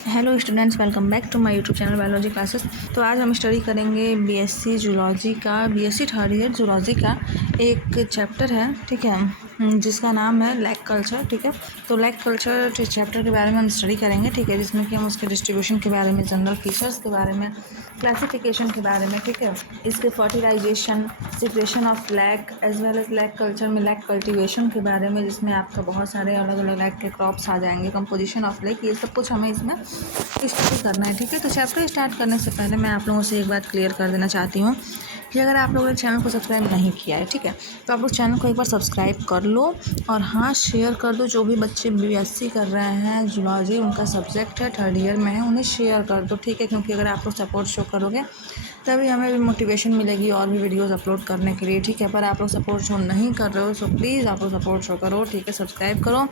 Hello students, welcome back to my YouTube channel biology classes. तो आज हम study करेंगे बीएससी जूलॉजी का, बीएससी थर्ड ईयर जूलॉजी का एक चैप्टर है, ठीक है, जिसका नाम है लैक कल्चर। ठीक है, तो लैक कल्चर चैप्टर के बारे में हम स्टडी करेंगे, ठीक है, जिसमें कि हम उसके डिस्ट्रीब्यूशन के बारे में, जनरल फीचर्स के बारे में, क्लासिफिकेशन के बारे में, ठीक है, इसके fertilisation, secretion of lac as well as lac culture में लैक कल्टीवेशन के बारे में, जिसमें आपका बहुत सारे अलग अलग लैक के क्रॉप्स आ जाएंगे, कंपोजिशन ऑफ लैक, ये सब कुछ हमें इसमें स्टडी करना है। ठीक है, तो चैप्टर स्टार्ट करने से पहले मैं आप लोगों से एक बात क्लियर कर देना चाहती हूँ कि अगर आप लोगों ने चैनल को सब्सक्राइब नहीं किया है, ठीक है, तो आप लोग चैनल को एक बार सब्सक्राइब कर लो और हाँ शेयर कर दो। जो भी बच्चे बीएससी कर रहे हैं जूलॉजी, उनका सब्जेक्ट है, थर्ड ईयर में है, उन्हें शेयर कर दो, ठीक है, क्योंकि अगर आप लोग सपोर्ट शो करोगे तभी हमें भी मोटिवेशन मिलेगी और भी वीडियोस अपलोड करने के लिए, ठीक है। पर आप लोग सपोर्ट शो नहीं कर रहे हो, सो प्लीज़ आप लोग सपोर्ट शो करो, ठीक है, सब्सक्राइब करो,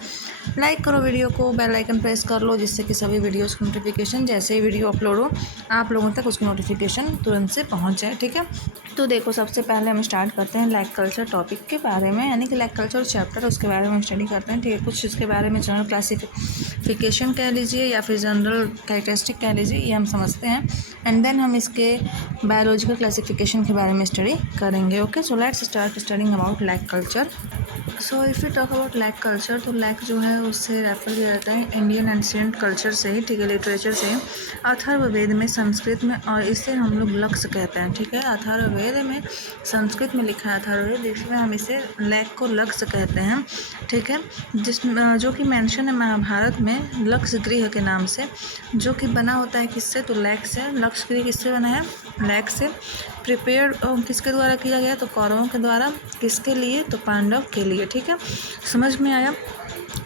लाइक करो वीडियो को, बेल आइकन प्रेस कर लो, जिससे कि सभी वीडियोस की नोटिफिकेशन जैसे ही वीडियो अपलोड हो आप लोगों तक उसकी नोटिफिकेशन तुरंत से पहुंच जाए, ठीक है। तो देखो, सबसे पहले हम स्टार्ट करते हैं लैक कल्चर टॉपिक के बारे में, यानी कि लैक कल्चर चैप्टर, उसके बारे में स्टडी करते हैं, ठीक है। कुछ इसके बारे में जनरल क्लासिफिकेशन कह लीजिए या फिर जनरल कैरेक्टरिस्टिक कह लीजिए, ये हम समझते हैं, एंड देन हम इसके बायोलॉजिकल क्लासिफिकेशन के बारे में स्टडी करेंगे। Okay, so let's start studying about lac culture. So if you talk about lac culture, तो लैक जो है उससे रेफर किया जाता है इंडियन एंशिएंट कल्चर से ही, ठीक है, लिटरेचर से, अथर्ववेद में, संस्कृत में, और इसे हम लोग लक्स कहते हैं, ठीक है। अथर्ववेद में संस्कृत में लिखा है अथर्ववेद, जिसमें हम इसे लैक को लक्स कहते हैं, ठीक है, जिसमें जो कि मेंशन है महाभारत में लक्स गृह के नाम से, जो कि बना होता है किससे, तो लैक से। लक्स गृह किससे बना है, लैक से। प्रिपेयर किसके द्वारा किया गया, तो कौरवों के द्वारा। किसके लिए, तो पांडव के लिए, ठीक है, समझ में आया।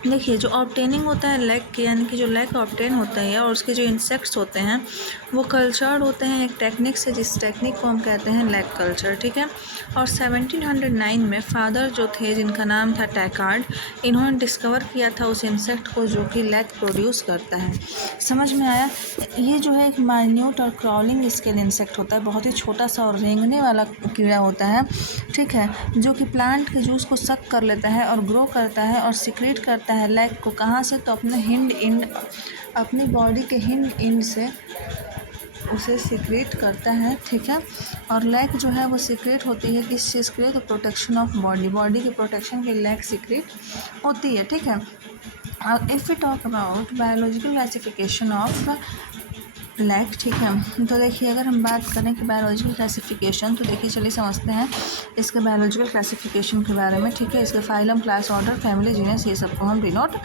देखिए, जो ऑब्टेनिंग होता है लैक के, यानी कि जो लैक ऑब्टेन होता है और उसके जो इंसेक्ट्स होते हैं वो कल्चर्ड होते हैं एक टेक्निक से, जिस टेक्निक को हम कहते हैं लैक कल्चर, ठीक है। और 1709 में फादर जो थे, जिनका नाम था टैकार्ड, इन्होंने डिस्कवर किया था उस इंसेक्ट को जो कि लैक प्रोड्यूस करता है। समझ में आया। ये जो है एक माइन्यूट और क्रॉलिंग स्केल इंसेक्ट होता है, बहुत ही छोटा सा और रेंगने वाला कीड़ा होता है, ठीक है, जो कि प्लांट के जूस को सक कर लेता है और ग्रो करता है और सिक्रेट करता है लैक को। कहाँ से, तो अपने हिंड इंड, अपनी बॉडी के हिंड इंड से उसे सिक्रेट करता है, ठीक है। और लैक जो है वो सिक्रेट होती है किस चीज़ के लिए, तो प्रोटेक्शन ऑफ बॉडी, बॉडी के प्रोटेक्शन के लैक सिक्रेट होती है, ठीक है। और if we talk about biological classification of lac, ठीक है, तो देखिए अगर हम बात करें कि बायोलॉजिकल क्लासिफिकेशन, तो देखिए चलिए समझते हैं इसके बायोलॉजिकल क्लासिफिकेशन के बारे में, ठीक है। इसके phylum, class, order, family, genus, ये सबको हम डिनोट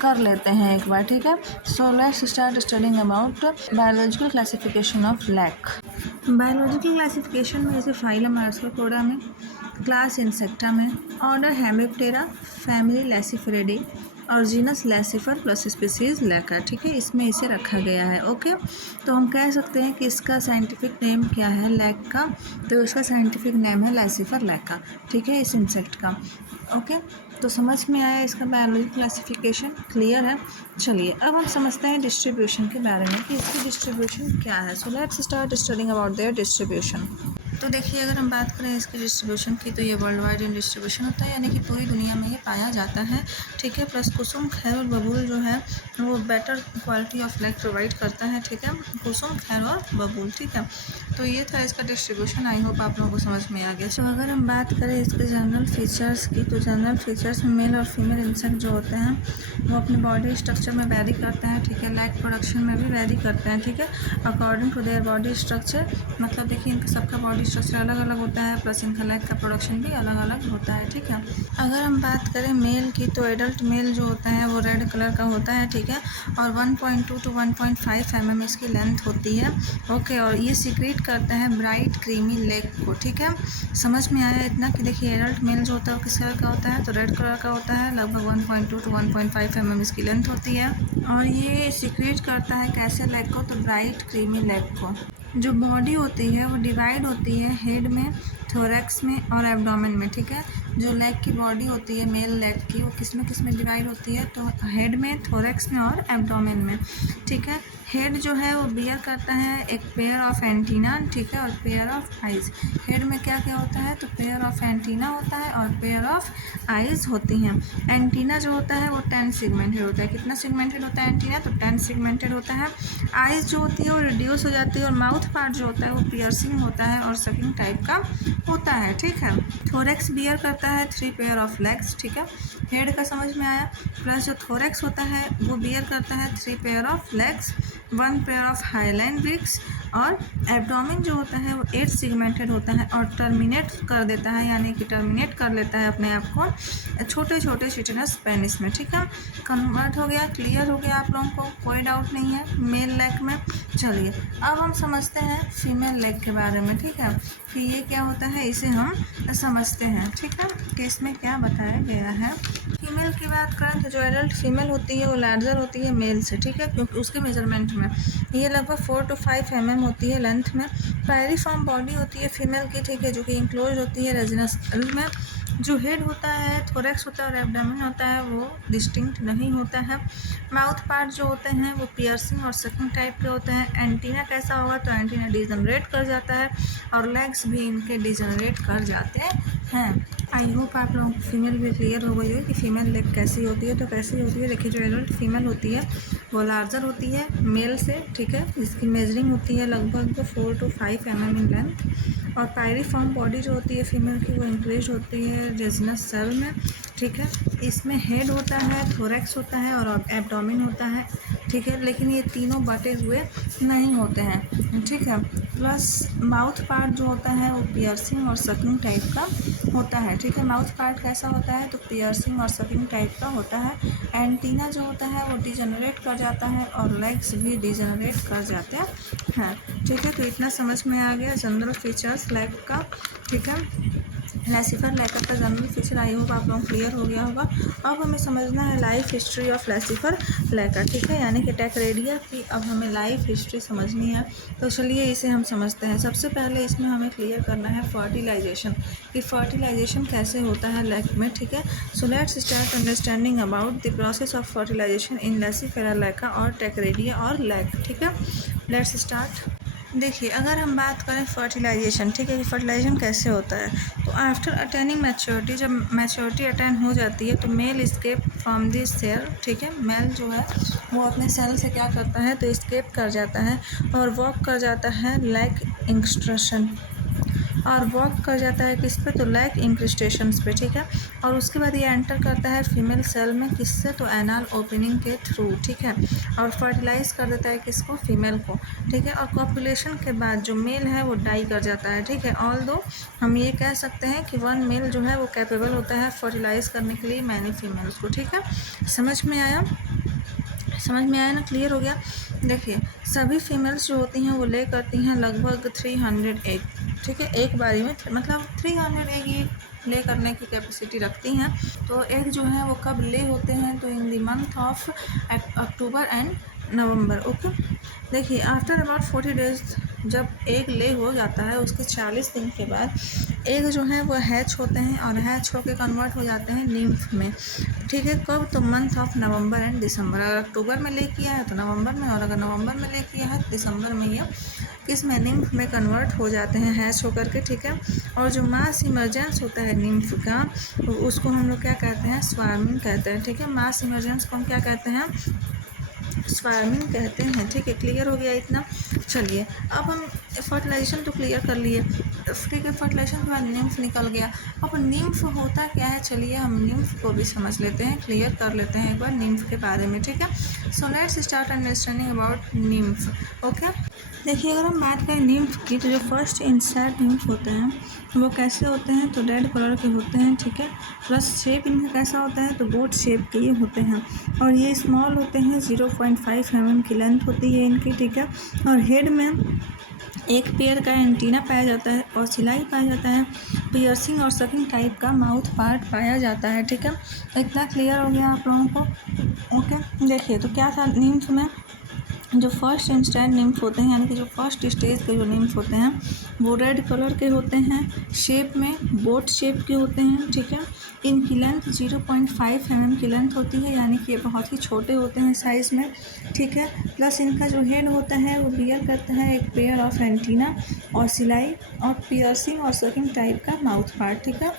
कर लेते हैं एक बार, ठीक है। So let's start studying about biological classification of lac. Biological classification में जैसे फाइलम आर्थ्रोपोडा में, क्लास इंसेक्टा में, ऑर्डर हेमिप्टेरा, फैमिली लैसिफेरिडी और जीनस लैसिफर प्लस स्पीसीज लैका, ठीक है, इसमें इसे रखा गया है। ओके, तो हम कह सकते हैं कि इसका साइंटिफिक नेम क्या है लैक का, तो इसका साइंटिफिक नेम है लैसिफर लैका, ठीक है, इस इंसेक्ट का। ओके, तो समझ में आया इसका बायोलॉजिकल क्लासिफिकेशन, क्लियर है। चलिए अब हम समझते हैं डिस्ट्रीब्यूशन के बारे में कि इसकी डिस्ट्रीब्यूशन क्या है। So let's start studying about their distribution. तो देखिए अगर हम बात करें इसकी डिस्ट्रीब्यूशन की, तो ये वर्ल्ड वाइड इन डिस्ट्रीब्यूशन होता है, यानी कि पूरी दुनिया में ये पाया जाता है, ठीक है। प्लस कुसुम, खैर और बबूल जो है वो better quality of lac provide करता है, ठीक है, कुसुम, खैर और बबूल, ठीक है। तो ये था इसका डिस्ट्रीब्यूशन, आई होप आप लोगों को समझ में आ गया। तो अगर हम बात करें इसके जनरल फीचर्स की, तो जनरल फीचर्स में मेल और फीमेल इंसेक्ट जो होते हैं वो अपने बॉडी स्ट्रक्चर में वेरी करते हैं, ठीक है, लैक प्रोडक्शन में भी वेरी करते हैं, ठीक है, according to their body structure. मतलब देखिए इनका सबका बॉडी स्ट्रक्चर अलग अलग होता है, प्लस इनका लैक का प्रोडक्शन भी अलग अलग होता है, ठीक है। अगर हम बात करें मेल की, तो एडल्ट मेल जो होता है वो रेड कलर का होता है, ठीक है, और 1.2 to 1.5 mm इसकी लेंथ होती है। ओके, और ये सीक्रेट करता है ब्राइट क्रीमी लैक को, ठीक है। समझ में आया इतना कि देखिए एडल्ट मेल जो होता है वो किस कलर का होता है, तो रेड कलर का होता है, लगभग 1.2 to 1.5 mm इसकी लेंथ होती है, और ये सीक्रेट करता है कैसे लैक को, तो ब्राइट क्रीमी लैक को। जो बॉडी होती है वो डिवाइड होती है हेड में, थोरैक्स में और एब्डोमेन में, ठीक है। जो लैक की बॉडी होती है मेल लैक की, वो किस में डिवाइड होती है, तो हेड में, थोरैक्स में और एब्डोमेन में, ठीक है। हेड जो है वो बियर करता है एक पेयर ऑफ एंटीना, ठीक है, और पेयर ऑफ आइज़। हेड में क्या क्या होता है, तो पेयर ऑफ एंटीना होता है और पेयर ऑफ आइज़ होती हैं। एंटीना जो होता है वो 10 सेगमेंटेड होता है। कितना सेगमेंटेड होता है एंटीना, तो 10 सेगमेंटेड होता है। आइज़ जो होती है वो रिड्यूस हो जाती है, और माउथ पार्ट जो होता है वो पियर्सिंग होता है और सकिंग टाइप का होता है, ठीक है। थोरेक्स बियर करता है 3 पेयर ऑफ लेग्स, ठीक है। हेड का समझ में आया। प्लस जो थोरेक्स होता है वो बियर करता है 3 pair of legs, 1 pair of hyaline bricks, और एब्डोमेन जो होता है वो 8 सेगमेंटेड होता है और टर्मिनेट कर देता है, यानी कि टर्मिनेट कर लेता है अपने आप को छोटे छोटे चिटिनस पेनिस में, ठीक है। कन्वर्ट हो गया, क्लियर हो गया आप लोगों को, कोई डाउट नहीं है मेल लेग में। चलिए अब हम समझते हैं फीमेल लेग के बारे में, ठीक है, कि ये क्या होता है, इसे हम समझते हैं, ठीक है, कि इसमें क्या बताया गया है। फीमेल की बात करें तो जो एडल्ट फीमेल होती है वो लार्जर होती है मेल से, ठीक है, क्योंकि उसके मेजरमेंट में ये लगभग 4 to 5 mm होती है लेंथ में। पायरिफॉर्म बॉडी होती है फीमेल की, ठीक है, जो कि इंक्लोज होती है रेजिनस में। जो हेड होता है, थोरेक्स होता है और एब्डोमेन होता है वो डिस्टिंक्ट नहीं होता है। माउथ पार्ट जो होते हैं वो पियर्सिंग और सकिंग टाइप के होते हैं। एंटीना कैसा होगा, तो एंटीना डिजनरेट कर जाता है और लेग्स भी इनके डिजनरेट कर जाते हैं। आई होप आप लोगों को फीमेल भी क्लियर हो गई हो कि फीमेल लेग कैसी होती है। तो कैसी होती है, देखिए, जो एडल्ट फीमेल होती है वो लार्जर होती है मेल से, ठीक है, इसकी मेजरिंग होती है लगभग 4 to 5 mm इन लेंथ। और पायरिफॉर्म बॉडी जो होती है फीमेल की वो इंक्रीज होती है रेजिनस सेल में, ठीक है। इसमें हेड होता है, थोरेक्स होता है और एब्डोमेन होता है, ठीक है, लेकिन ये तीनों बटे हुए नहीं होते हैं, ठीक है। प्लस माउथ पार्ट जो होता है वो पियर्सिंग और सकिंग टाइप का होता है, ठीक है। माउथ पार्ट कैसा होता है, तो पियर्सिंग और सकिंग टाइप का होता है। एंटीना जो होता है वो डिजनरेट कर जाता है और लेग्स भी डिजनरेट कर जाते हैं, ठीक है। तो इतना समझ में आ गया जनरल फीचर्स लेग का, ठीक है। लैसिफर लैकर का जनरल फीचर आई होप आप लोगों को क्लियर हो गया होगा। अब हमें समझना है life history of Laccifer lacquer, ठीक है, यानी कि टैक्रेडिया की अब हमें लाइफ हिस्ट्री समझनी है। तो चलिए इसे हम समझते हैं। सबसे पहले इसमें हमें क्लियर करना है फर्टिलाइजेशन, कि फर्टिलाइजेशन कैसे होता है लैक में, ठीक है। So let's start understanding about the process of fertilization in laccifera lacca और टैक्रेडिया और लैक, ठीक है। Let's start. देखिए, अगर हम बात करें फर्टिलाइजेशन, ठीक है, कि फर्टिलाइजेशन कैसे होता है, तो आफ्टर अटेनिंग मैच्योरिटी, जब मैच्योरिटी अटेन हो जाती है तो male escape from this cell, ठीक है, मेल जो है वो अपने सेल से क्या करता है, तो स्केप कर जाता है और वॉक कर जाता है लैक इंक्सट्रेशन, और वॉक कर जाता है किस पे, तो लैक इंक्रिस्टेशंस पे, ठीक है। और उसके बाद ये एंटर करता है फीमेल सेल में, किससे, तो एनाल ओपनिंग के थ्रू, ठीक है, और फर्टिलाइज कर देता है किसको, फीमेल को, ठीक है। और कॉपुलेशन के बाद जो मेल है वो डाई कर जाता है, ठीक है। ऑल्दो हम ये कह सकते हैं कि वन मेल जो है वो कैपेबल होता है फर्टिलाइज करने के लिए मैनी फीमेल्स को, ठीक है। समझ में आया, समझ में आया ना, क्लियर हो गया। देखिए, सभी फीमेल्स जो होती हैं वो ले करती हैं लगभग 300 एग, ठीक है, एक बारी में, मतलब 300 एग ये ले करने की कैपेसिटी रखती हैं। तो एग जो है वो कब ले होते हैं, तो in the month of October and November, okay. देखिए, आफ्टर अबाउट 40 डेज जब एग ले हो जाता है उसके 40 दिन के बाद एग जो है वो हैच होते हैं और हैच होकर कन्वर्ट हो जाते हैं निम्फ में, ठीक है। कब, तो मंथ ऑफ नवंबर एंड दिसंबर। अगर अक्टूबर में ले किया है तो नवंबर में, और अगर नवंबर में ले किया है तो दिसंबर में ये किस में, निम्फ में कन्वर्ट हो जाते हैं हैच होकर के, ठीक है। और जो मास इमरजेंस होता है निम्फ का, तो उसको हम लोग क्या कहते हैं, स्वार्मिंग कहते हैं, ठीक है। मास इमरजेंस को हम क्या कहते हैं, स्वार्मिंग कहते हैं, ठीक है। क्लियर हो गया इतना। चलिए अब हम फर्टिलाइजेशन तो क्लियर कर लिए, ठीक है। फर्टिलाइजेशन के बाद निम्फ निकल गया। अब निम्फ होता क्या है, चलिए हम निम्फ को भी समझ लेते हैं, क्लियर कर लेते हैं एक बार निम्फ के बारे में, ठीक है। So let's start understanding about nymph, okay. देखिए, अगर हम बात करें निम्फ की, तो जो फर्स्ट इंसेक्ट निम्फ होते हैं वो कैसे होते हैं, तो रेड कलर के होते हैं, ठीक है। प्लस शेप इनका कैसा होता है, तो बोट शेप के ये होते हैं, और ये स्मॉल होते हैं, 0.5 mm की लेंथ होती है इनकी, ठीक है। और हेड में एक पेयर का एंटीना पाया जाता है और सिलाई पाया जाता है, पियर्सिंग और सकिंग टाइप का माउथ पार्ट पाया जाता है, ठीक है। इतना क्लियर हो गया आप लोगों को, ओके। देखिए, तो क्या था निम्फ में, जो फर्स्ट इंस्टेंट निम्फ होते हैं, यानी कि जो फर्स्ट स्टेज के जो निम्फ होते हैं वो रेड कलर के होते हैं, शेप में बोट शेप के होते हैं, ठीक है। इनकी लेंथ 0.5 mm की लेंथ होती है, यानी कि ये बहुत ही छोटे होते हैं साइज़ में, ठीक है। प्लस इनका जो हेड होता है वो बियर करता है एक पेयर ऑफ एंटीना और सिलाई और पियर्सिंग और सकिंग टाइप का माउथ पार्ट, ठीक है।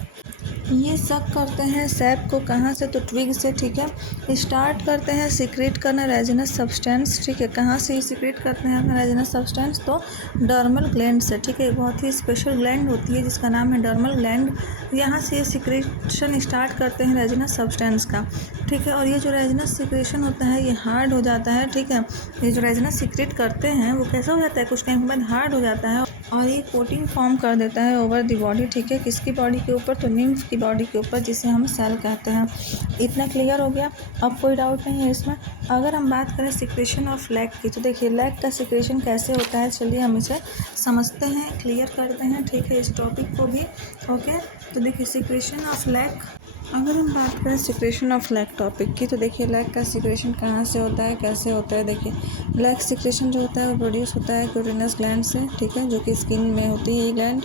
ये सक करते हैं सैप को कहाँ से, तो ट्विग से, ठीक है। स्टार्ट करते हैं सीक्रेट करना रेजिनस सब्सटेंस, ठीक है। कहाँ से ये सीक्रेट करते हैं अपना रेजिनस सब्सटेंस, तो डर्मल ग्लैंड से, ठीक है। एक बहुत ही स्पेशल ग्लैंड होती है जिसका नाम है डर्मल ग्लैंड, यहाँ से ये सीक्रेशन स्टार्ट करते हैं रेजिनस सब्सटेंस का, ठीक है। और ये जो रेजिनस सीक्रेशन होता है ये हार्ड हो जाता है, ठीक है। ये जो रेजिनस सीक्रेट करते हैं वो कैसा हो जाता है, कुछ टाइम के बाद हार्ड हो जाता है और ये कोटिंग फॉर्म कर देता है ओवर द बॉडी, ठीक है। किसकी बॉडी के ऊपर, तो निम्फ की बॉडी के ऊपर, जिसे हम सेल कहते हैं। इतना क्लियर हो गया, अब कोई डाउट नहीं है इसमें। अगर हम बात करें सिक्रेशन ऑफ लैक की, तो देखिए लैक का सिक्रेशन कैसे होता है, चलिए हम इसे समझते हैं, क्लियर करते हैं, ठीक है, इस टॉपिक को भी। ओके, तो देखिए सिक्रेशन ऑफ लैक, अगर हम बात करें सिक्रेशन ऑफ लैक टॉपिक की, तो देखिए लैक का सिक्रेशन कहाँ से होता है, कैसे होता है। देखिए लैक सिक्रेशन जो होता है वो प्रोड्यूस होता है क्यूटिनस ग्लैंड से, ठीक है, जो कि स्किन में होती है ये gland.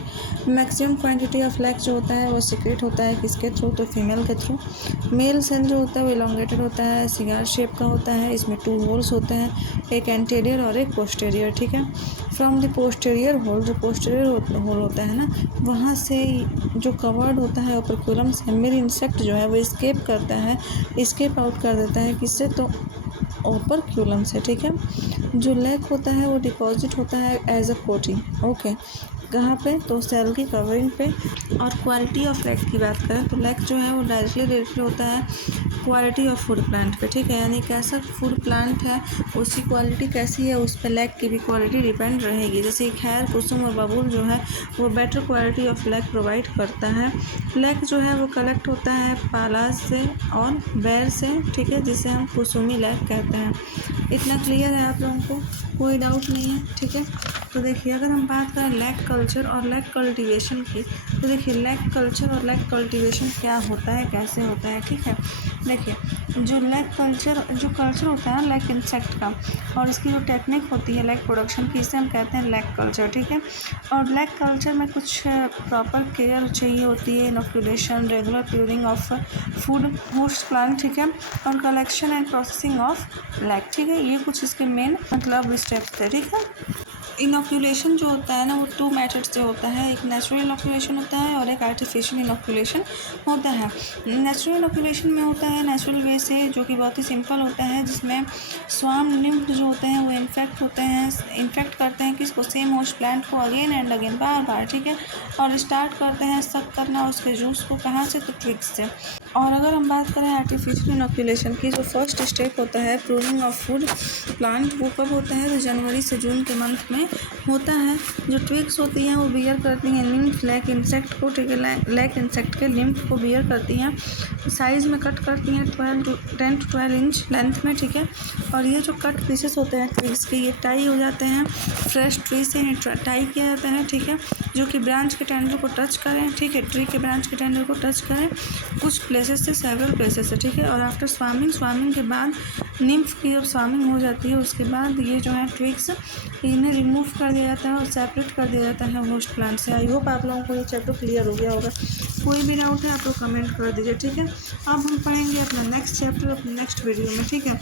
Maximum quantity of lac जो होता है वो सिक्रेट होता है किसके थ्रू, तो फीमेल के थ्रू। मेल सेल जो होता है वो इलोंगेटेड होता है, सिगार शेप का होता है, इसमें 2 होल्स होते हैं, एक एंटीरियर और एक पोस्टीरियर, ठीक है। फ्रॉम द पोस्टीरियर होल, जो पोस्टीरियर होल होता है ना, वहाँ से जो कवर्ड होता है ओपर्क्यूलम से मेल इंसेक्ट जो है वो स्केप करता है, स्केप आउट कर देता है किससे, तो ओपर्क्यूलम से, ठीक है। जो लैक होता है वो डिपॉजिट होता है एज अ कोटिंग, ओके, कहाँ पे, तो सेल की कवरिंग पे। और क्वालिटी ऑफ लैक की बात करें तो लैक जो है वो डायरेक्टली रिलेटेड होता है क्वालिटी ऑफ फूड प्लांट पे, ठीक है। यानी कैसा फूड प्लांट है उसकी क्वालिटी कैसी है, उस पर लैक की भी क्वालिटी डिपेंड रहेगी। जैसे खैर, कुसुम और बबूल जो है वो better quality of lac provide करता है। लैक जो है वो कलेक्ट होता है पालास से और बेर से, ठीक है, जिसे हम कुसुमी लैक कहते हैं। इतना क्लियर है आप लोगों को, कोई डाउट नहीं है, ठीक है। तो देखिए अगर हम बात करें लैक कल्चर और लैक कल्टीवेशन की, तो देखिए लैक कल्चर और लैक कल्टीवेशन क्या होता है, कैसे होता है, ठीक है। देखिए जो लैक कल्चर, जो कल्चर होता है लैक इंसेक्ट का, और इसकी जो टेक्निक होती है लैक प्रोडक्शन की, इसे हम कहते हैं लैक कल्चर, ठीक है। और लैक कल्चर में कुछ प्रॉपर केयर चाहिए होती है, inoculation, regular pruning of food host plant, ठीक है, और collection and processing of lac, ठीक है। ये कुछ इसके मेन मतलब स्टेप्स थे, ठीक है। इनोक्यूलेशन जो होता है ना वो 2 मेथड से होता है, एक नेचुरल इनोक्यूलेशन होता है और एक आर्टिफिशियल इनोक्यूलेशन होता है। नेचुरल इनोक्यूलेशन में होता है नेचुरल वे से, जो कि बहुत ही सिंपल होता है, जिसमें स्वार्म निम्फ जो होते हैं वो इन्फेक्ट होते हैं, इन्फेक्ट करते हैं किसको, सेम होस्ट प्लांट को अगेन एंड अगेन, बार बार, ठीक है, और स्टार्ट करते हैं सक करना उसके जूस को, कहाँ से, तो ट्विग्स से। और अगर हम बात करें आर्टिफिशियल इनोक्यूलेशन की, जो फर्स्ट स्टेप होता है प्रूनिंग ऑफ फूड प्लांट, वो कब होता है, तो जनवरी से जून के मंथ में होता है। जो ट्विग्स होती हैं वो बियर करती हैं निम्फ लैक इंसेक्ट को, ठीक है, लैक इंसेक्ट के निम्फ को बियर करती हैं, साइज़ में कट करती हैं 10 to 12 इंच लेंथ में, ठीक है। और ये जो कट पीसेस होते हैं ट्विग्स के, ये टाई हो जाते हैं फ्रेश ट्री से, टाई किया जाता है, ठीक है, जो कि ब्रांच के टेंडर को टच करें, ठीक है, ट्री के ब्रांच के टेंडर को टच करें कुछ प्लेसेस से, सेवरल प्लेसेस से, ठीक है। और आफ्टर स्वामिंग के बाद निम्फ की जब स्वामिंग हो जाती है उसके बाद ये जो है ट्विग्स, इन्हें रिमूव कर दिया जाता है और सेपरेट कर दिया जाता है होस्ट प्लांट से। आई होप आप लोगों को ये चैप्टर क्लियर हो गया होगा। कोई भी डाउट है आप लोग कमेंट कर दीजिए, ठीक है। अब हम पढ़ेंगे अपना नेक्स्ट चैप्टर अपने नेक्स्ट वीडियो में, ठीक है।